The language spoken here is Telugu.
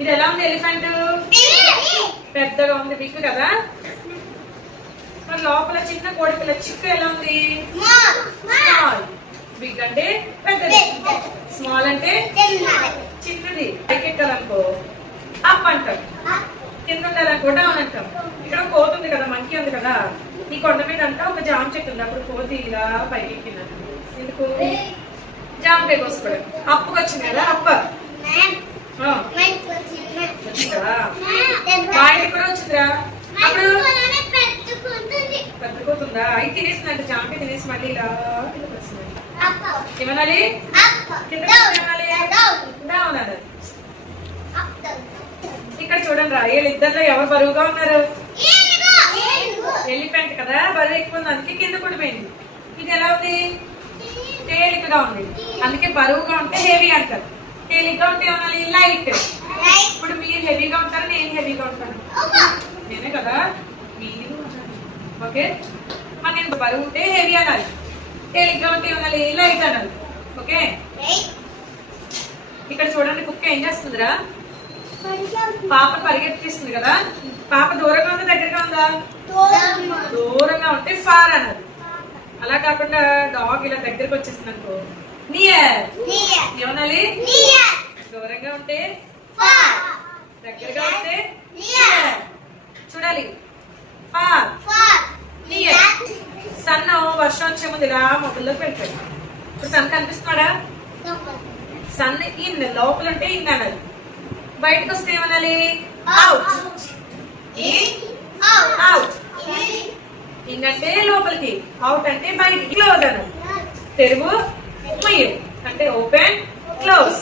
ఇది ఎలా ఉంది ఎలిఫెంట్? పెద్దగా ఉంది, బిగ్ కదా. మరి లోపల చిన్న కోడిపిల్ల చిక్కు ఎలా ఉంది? స్మాల్. బిగ్ అంటే పెద్దది, స్మాల్ అంటే చిన్నది. పైకి ఎక్కాలనుకో అప్ అంటాం, కింద ఉండాలనుకో డౌన్ అంటాం. ఇక్కడ కోతి ఉంది కదా, మంకీ ఉంది కదా. ఈ కొండ మీద అంట ఒక జామ చెట్టు ఉంది. అప్పుడు కోతి ఇలా పైకి ఎక్కింది. ఎందుకు? జామకాయ కోసుకోవడం. అప్పుకి వచ్చింది కదా, అప్ప వచ్చిందా? మా ఇంటికి కూడా వచ్చిందిరా. అప్పుడు పెద్దపోతుందా? అవి తినేసిందంట, జామకాయ తినేసి మళ్ళీ ఇలా కిందకి వస్తుంది. ఏమనాలి? డౌన్ అనాలి. ఇక్కడ చూడండి రా, వీళ్ళిద్దరిలో ఎవరు బరువుగా ఉన్నారు? ఎలిఫెంట్ కదా, బరువు ఎక్కువ ఉంది, అందుకే కింద పడిపోయింది. ఇది ఎలా ఉంది? తేలికగా ఉంది, అందుకే బరువుగా ఉంటే హెవీ అంటారు. తేలిగ్గా ఉంటే ఏమనాలి? లైట్. ఇప్పుడు మీరు హెవీగా ఉంటారు, నేను హెవీగా ఉంటాను. నేనే కదా, మీరు. ఓకే, మరి నేను బరువు ఉంటే హెవీ అనాలి, తేలిగ్గా ఉంటే ఏమనాలి? లైట్ అనాలి. ఓకే, ఇక్కడ చూడండి, కుక్క ఏం చేస్తుందిరా? పాప పరిగెత్తిస్తుంది కదా. పాప దూరంగా ఉందా దగ్గరగా ఉందా? దూరంగా ఉంటే ఫార్ అన్నది. అలా కాకుండా డాగ్ ఇలా దగ్గరకు వచ్చేస్తుంది అనుకో నియర్. ఏమనాలి? దూరంగా ఉంటే ఫార్, దగ్గరగా ఉంటే నియర్. చూడాలి, ఫార్ నియర్. సన్ వర్షం వచ్చే ముందు ఇలా మొబైల్లోకి వెళ్ళిపోయాడు. ఇప్పుడు సన్ కనిపిస్తున్నాడా? సన్ ఇన్, లోపల ఉంటే ఇన్ అనాలి. బయటకు వస్తే ఏమనాలి? అవుట్. అవుట్. ఇన్ అంటే లోపలికి, అవుట్ అంటే బయటికి. క్లోజ్ అనాలి. తెరువు, ముయ్యు అంటే ఓపెన్, క్లోజ్.